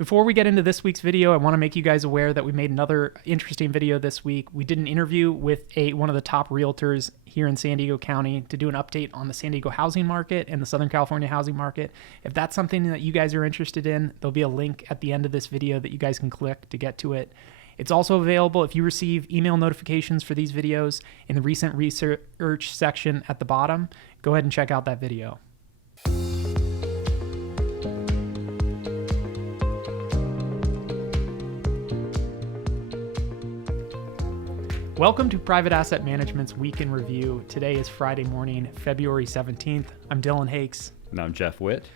Before we get into this week's video, I want to make you guys aware that we made another interesting video this week. We did an interview with one of the top realtors here in San Diego County to do an update on the San Diego housing market and the Southern California housing market. If that's something that you guys are interested in, there'll be a link at the end of this video that you guys can click to get to it. It's also available if you receive email notifications for these videos in the recent research section at the bottom. Go ahead and check out that video. Welcome to Private Asset Management's Week in Review. Today is Friday morning, February 17th. I'm Dillon Hakes. And I'm Jeff Witt.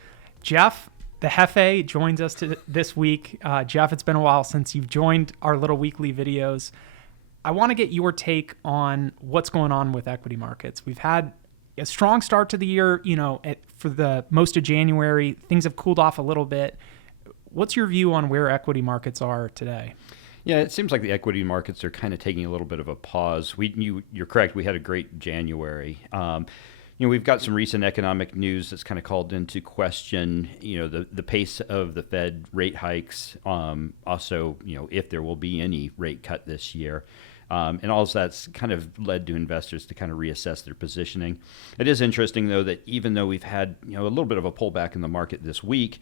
Jeff, the Jefe, joins us this week. Jeff, it's been a while since you've joined our little weekly videos. I want to get your take on what's going on with equity markets. We've had a strong start to the year, for the most of January. Things have cooled off a little bit. What's your view on where equity markets are today? Yeah, it seems like the equity markets are kind of taking a little bit of a pause. You're correct. We had a great January. We've got some recent economic news that's kind of called into question, the pace of the Fed rate hikes. Also, if there will be any rate cut this year. And all of that's kind of led to investors to kind of reassess their positioning. It is interesting, though, that even though we've had a little bit of a pullback in the market this week,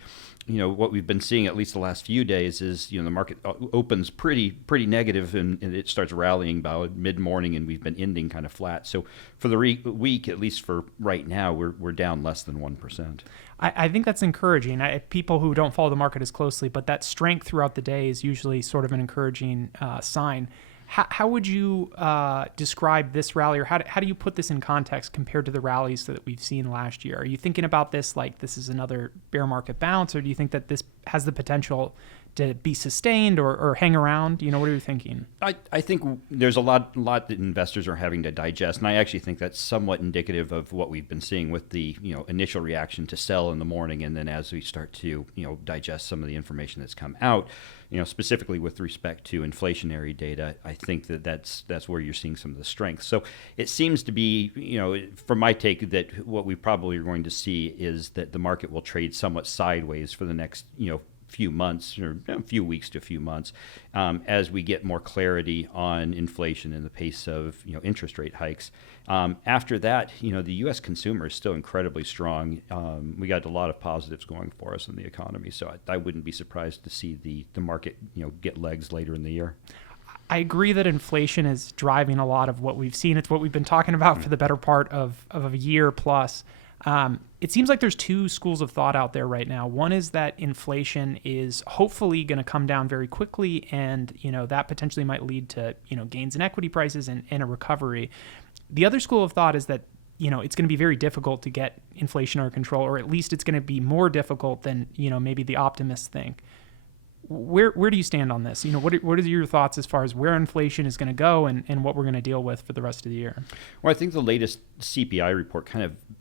what we've been seeing at least the last few days is the market opens pretty negative and it starts rallying about mid-morning, and we've been ending kind of flat. So for the week, at least for right now, we're down less than 1%. I think that's encouraging. People who don't follow the market as closely, but that strength throughout the day is usually sort of an encouraging sign. How would you describe this rally, or how do you put this in context compared to the rallies that we've seen last year? Are you thinking about this like this is another bear market bounce, or do you think that this has the potential to be sustained or hang around? What are you thinking? I think there's a lot that investors are having to digest, and I actually think that's somewhat indicative of what we've been seeing with the initial reaction to sell in the morning, and then as we start to digest some of the information that's come out, specifically with respect to inflationary data, I think that's where you're seeing some of the strength. So it seems to be, from my take, that what we probably are going to see is that the market will trade somewhat sideways for the next few months, or a few weeks to a few months, as we get more clarity on inflation and the pace of interest rate hikes. After that, the U.S. consumer is still incredibly strong. We got a lot of positives going for us in the economy, so I wouldn't be surprised to see the market get legs later in the year. I agree that inflation is driving a lot of what we've seen. It's what we've been talking about for the better part of a year plus. It seems like there's two schools of thought out there right now. One is that inflation is hopefully going to come down very quickly, and that potentially might lead to gains in equity prices and a recovery. The other school of thought is that it's going to be very difficult to get inflation under control, or at least it's going to be more difficult than maybe the optimists think. Where do you stand on this? What are your thoughts as far as where inflation is going to go and what we're going to deal with for the rest of the year? Well, I think the latest CPI report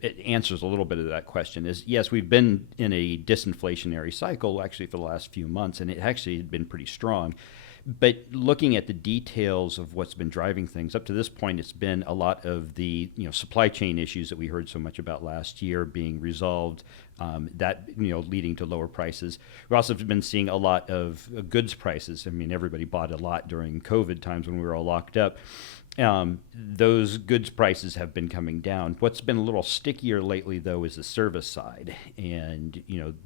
it answers a little bit of that question. Is yes, we've been in a disinflationary cycle actually for the last few months, and it actually had been pretty strong. But looking at the details of what's been driving things up to this point, it's been a lot of the supply chain issues that we heard so much about last year being resolved, that leading to lower prices. We also have been seeing a lot of goods prices. I mean, everybody bought a lot during COVID times when we were all locked up. Those goods prices have been coming down. What's been a little stickier lately, though, is the service side, and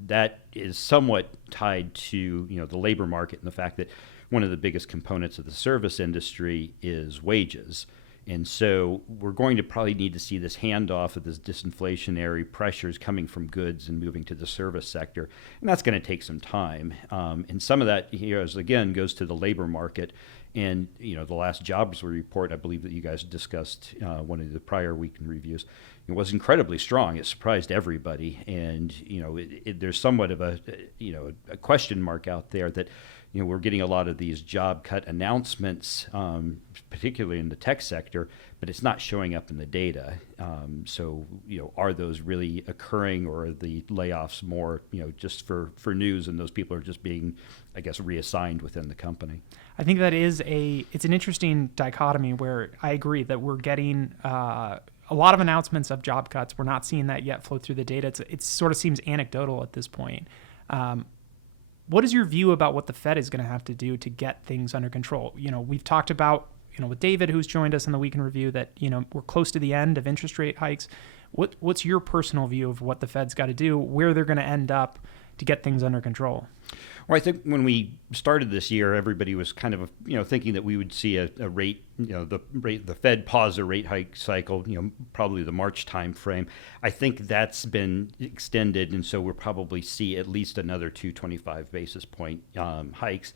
that is somewhat tied to the labor market and the fact that one of the biggest components of the service industry is wages. And so we're going to probably need to see this handoff of this disinflationary pressures coming from goods and moving to the service sector. And that's going to take some time. And some of that again goes to the labor market. And, the last jobs report, I believe that you guys discussed one of the prior weekend reviews, it was incredibly strong. It surprised everybody. And, there's somewhat of a question mark out there that, we're getting a lot of these job cut announcements, particularly in the tech sector, but it's not showing up in the data. So, are those really occurring, or are the layoffs more, just for news, and those people are just being, I guess, reassigned within the company? I think that it's an interesting dichotomy where I agree that we're getting a lot of announcements of job cuts. We're not seeing that yet flow through the data. It sort of seems anecdotal at this point. What is your view about what the Fed is going to have to do to get things under control? We've talked about, with David, who's joined us in the Week in Review, that, we're close to the end of interest rate hikes. What's your personal view of what the Fed's got to do, where they're going to end up to get things under control? Well, I think when we started this year, everybody was kind of, thinking that we would see a rate, the Fed pause a rate hike cycle, probably the March timeframe. I think that's been extended, and so we'll probably see at least another 225 basis point hikes.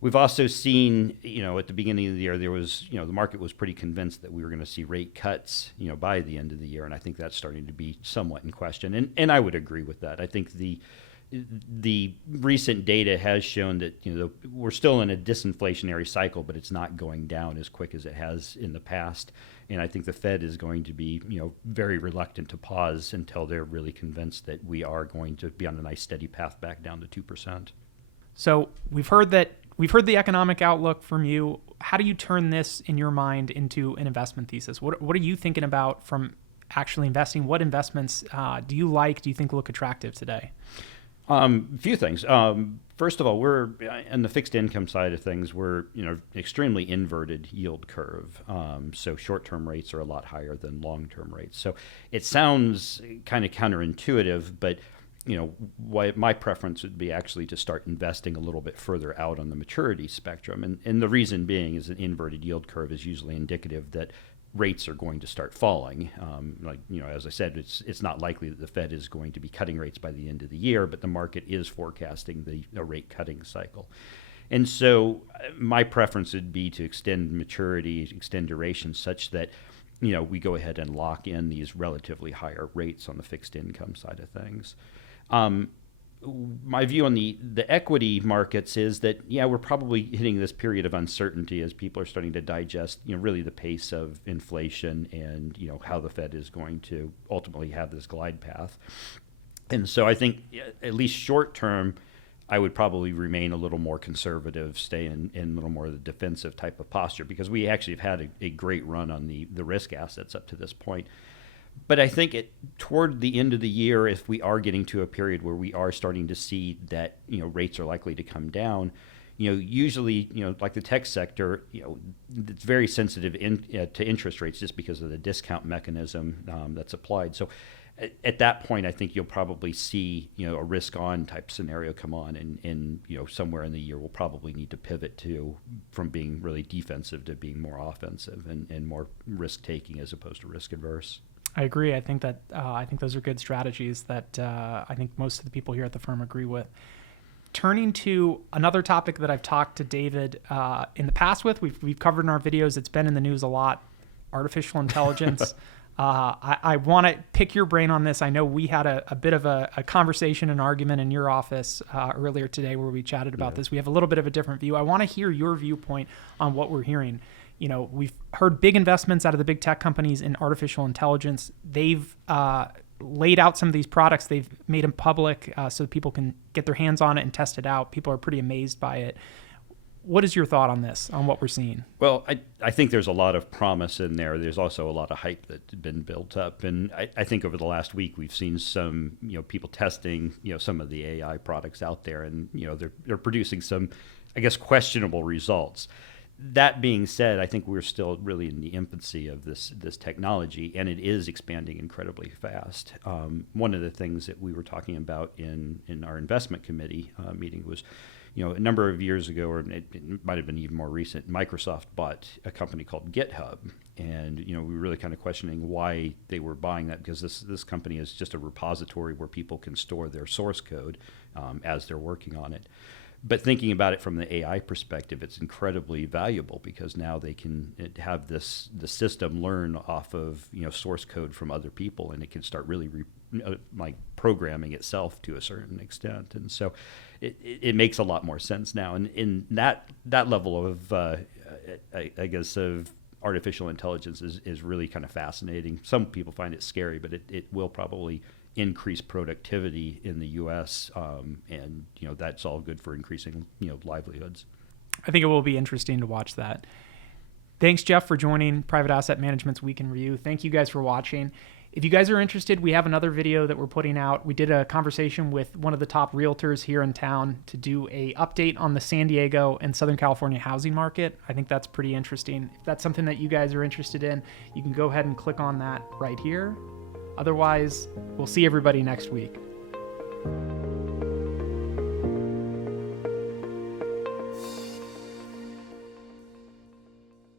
We've also seen, at the beginning of the year, there was, the market was pretty convinced that we were going to see rate cuts, by the end of the year, and I think that's starting to be somewhat in question. And I would agree with that. I think the recent data has shown that we're still in a disinflationary cycle, but it's not going down as quick as it has in the past. And I think the Fed is going to be very reluctant to pause until they're really convinced that we are going to be on a nice steady path back down to 2%. So we've heard the economic outlook from you. How do you turn this in your mind into an investment thesis? What are you thinking about from actually investing? What investments do you think look attractive today? A few things. First of all, we're on the fixed income side of things. We're extremely inverted yield curve. So short-term rates are a lot higher than long-term rates. So it sounds kind of counterintuitive, but my preference would be actually to start investing a little bit further out on the maturity spectrum. And the reason being is an inverted yield curve is usually indicative that rates are going to start falling. As I said, it's not likely that the Fed is going to be cutting rates by the end of the year, but the market is forecasting a rate cutting cycle. And so my preference would be to extend maturity, extend duration such that, we go ahead and lock in these relatively higher rates on the fixed income side of things. My view on the equity markets is that, we're probably hitting this period of uncertainty as people are starting to digest, really the pace of inflation and, how the Fed is going to ultimately have this glide path. And so I think at least short term, I would probably remain a little more conservative, stay in a little more of the defensive type of posture, because we actually have had a great run on the risk assets up to this point. But I think toward the end of the year, if we are getting to a period where we are starting to see that rates are likely to come down, usually like the tech sector, it's very sensitive to interest rates just because of the discount mechanism that's applied. So at that point, I think you'll probably see a risk-on type scenario come on, and somewhere in the year we'll probably need to pivot from being really defensive to being more offensive and more risk-taking as opposed to risk-averse. I agree. I think those are good strategies that I think most of the people here at the firm agree with. Turning to another topic that I've talked to David in the past with, we've covered in our videos. It's been in the news a lot. Artificial intelligence. I want to pick your brain on this. I know we had a bit of a conversation, an argument in your office earlier today where we chatted about this. We have a little bit of a different view. I want to hear your viewpoint on what we're hearing. We've heard big investments out of the big tech companies in artificial intelligence. They've laid out some of these products. They've made them public so that people can get their hands on it and test it out. People are pretty amazed by it. What is your thought on this, on what we're seeing? Well, I think there's a lot of promise in there. There's also a lot of hype that's been built up. And I think over the last week, we've seen some, people testing, some of the AI products out there. And, they're producing some, I guess, questionable results. That being said, I think we're still really in the infancy of this technology, and it is expanding incredibly fast. One of the things that we were talking about in our investment committee meeting was, a number of years ago, or it might have been even more recent, Microsoft bought a company called GitHub, and we were really kind of questioning why they were buying that, because this company is just a repository where people can store their source code as they're working on it. But thinking about it from the AI perspective, it's incredibly valuable because now they can have the system learn off of source code from other people, and it can start really like programming itself to a certain extent. And so it makes a lot more sense now. And in that level of I guess of artificial intelligence is really kind of fascinating. Some people find it scary, but it will probably increase productivity in the U.S. And that's all good for increasing livelihoods. I think it will be interesting to watch that. Thanks, Jeff, for joining Private Asset Management's Week in Review. Thank you guys for watching. If you guys are interested, we have another video that we're putting out. We did a conversation with one of the top realtors here in town to do a update on the San Diego and Southern California housing market. I think that's pretty interesting. If that's something that you guys are interested in, you can go ahead and click on that right here. Otherwise, we'll see everybody next week.